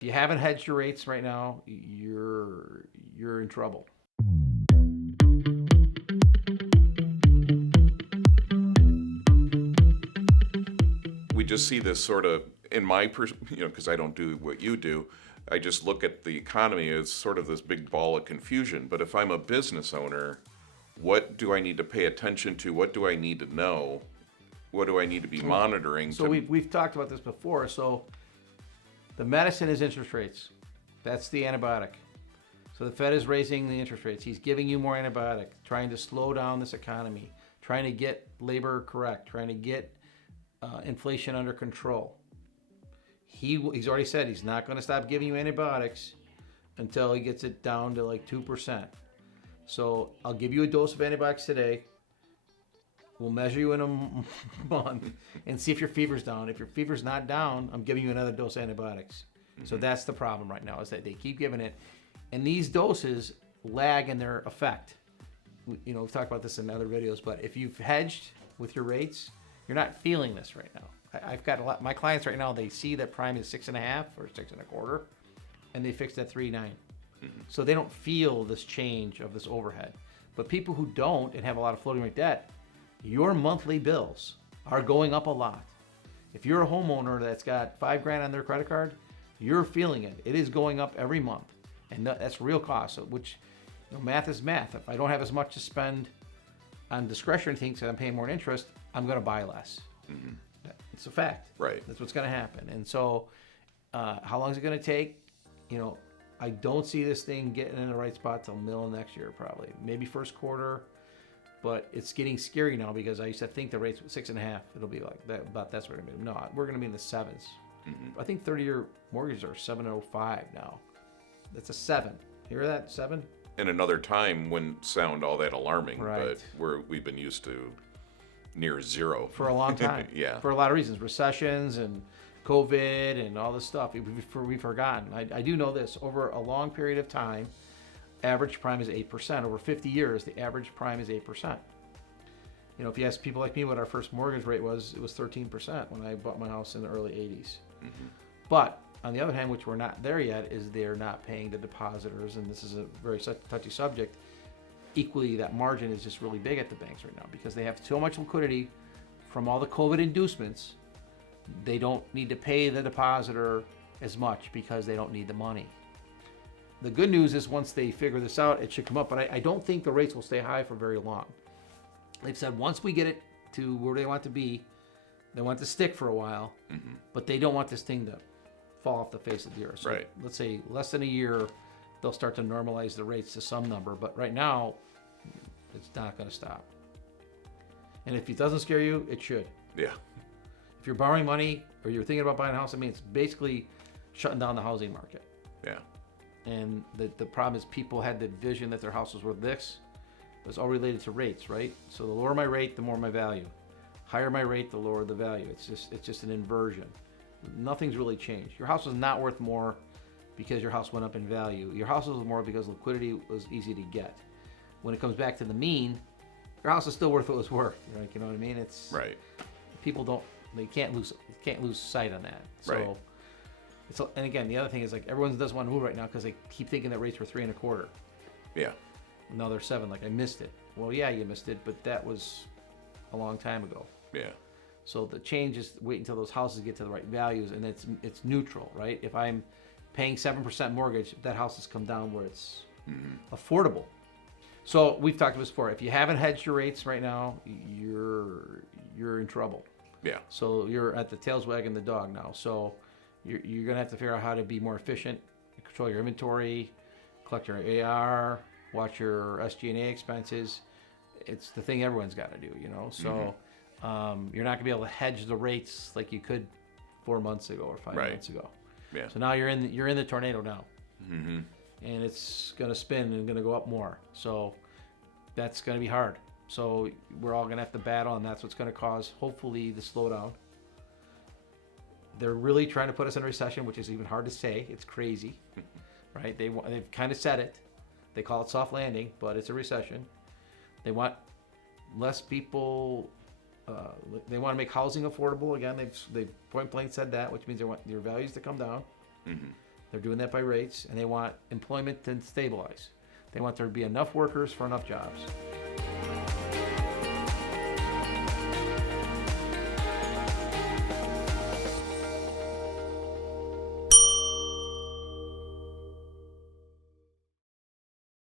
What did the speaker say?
If you haven't hedged your rates right now, you're in trouble. We just see this sort of in my, because I don't do what you do. I just look at the economy as sort of this big ball of confusion. But if I'm a business owner, what do I need to pay attention to? What do I need to know? What do I need to be monitoring? So we've talked about this before. So the medicine is interest rates. That's the antibiotic. So the Fed is raising the interest rates. He's giving you more antibiotic, trying to slow down this economy, trying to get labor correct, trying to get inflation under control. He's already said he's not going to stop giving you antibiotics until he gets it down to like 2%. So I'll give you a dose of antibiotics today. We'll measure you in a month and see if your fever's down. If your fever's not down, I'm giving you another dose of antibiotics. Mm-hmm. So that's the problem right now, is that they keep giving it. And these doses lag in their effect. We've talked about this in other videos, but if you've hedged with your rates, you're not feeling this right now. I've got a lot. My clients right now, they see that prime is 6.5 or 6.25, and they fixed at 3.9. Mm-hmm. So they don't feel this change of this overhead. But people who don't and have a lot of floating rate debt, your monthly bills are going up a lot. If you're a homeowner that's got $5,000 on their credit card, you're feeling it. It is going up every month, and that's real cost. Which, math is math. If I don't have as much to spend on discretionary things, and I'm paying more in interest, I'm going to buy less. Mm-hmm. It's a fact. Right. That's what's going to happen. And so, how long is it going to take? I don't see this thing getting in the right spot till middle of next year, probably. Maybe first quarter. But it's getting scary now because I used to think the rates 6.5. It'll be like that. About that's where we're going to be. No, we're going to be in the 7s. Mm-hmm. I think 30-year mortgages are 7.05 now. That's a 7. Hear that? 7. And another time wouldn't sound all that alarming, right. But we've been used to near zero for a long time. Yeah. For a lot of reasons, recessions and COVID and all this stuff. We've forgotten. I do know this. Over a long period of time, average prime is 8%. Over 50 years, the average prime is 8%. If you ask people like me what our first mortgage rate was, it was 13% when I bought my house in the early 80s. Mm-hmm. But on the other hand, which we're not there yet, is they're not paying the depositors, and this is a very touchy subject. Equally, that margin is just really big at the banks right now because they have so much liquidity from all the COVID inducements. They don't need to pay the depositor as much because they don't need the money. The good news is once they figure this out, it should come up, but I don't think the rates will stay high for very long. They've said once we get it to where they want it to be, they want it to stick for a while, mm-hmm. but they don't want this thing to fall off the face of the earth. So right. Let's say less than a year, they'll start to normalize the rates to some number, but right now, it's not going to stop. And if it doesn't scare you, it should. Yeah. If you're borrowing money or you're thinking about buying a house, it's basically shutting down the housing market. Yeah. And the problem is people had the vision that their house was worth this. It was all related to rates, right? So the lower my rate, the more my value. Higher my rate, the lower the value. It's just an inversion. Nothing's really changed. Your house was not worth more because your house went up in value. Your house was more because liquidity was easy to get. When it comes back to the mean, your house is still worth what it was worth. You know what I mean? It's right. People they can't lose sight on that. So, right. And again, the other thing is everyone doesn't want to move right now because they keep thinking that rates were 3.25. Yeah. Now they're 7. I missed it. Well, yeah, you missed it, but that was a long time ago. Yeah. So the change is wait until those houses get to the right values, and it's neutral, right? If I'm paying 7% mortgage, that house has come down where it's affordable. So we've talked about this before. If you haven't hedged your rates right now, you're in trouble. Yeah. So you're at the tail's wagging the dog now. So you're gonna have to figure out how to be more efficient, control your inventory, collect your AR, watch your SG&A expenses. It's the thing everyone's got to do, So you're not gonna be able to hedge the rates like you could 4 months ago or 5 months ago. Yeah. So now you're in the tornado now. Mm-hmm. And it's going to spin and going to go up more. So that's going to be hard. So we're all going to have to battle, and that's what's going to cause, hopefully, the slowdown. They're really trying to put us in a recession, which is even hard to say. It's crazy, right? They've kind of said it. They call it soft landing, but it's a recession. They want less people. They want to make housing affordable again. They've point blank said that, which means they want your values to come down. Mm-hmm. They're doing that by rates, and they want employment to stabilize. They want there to be enough workers for enough jobs.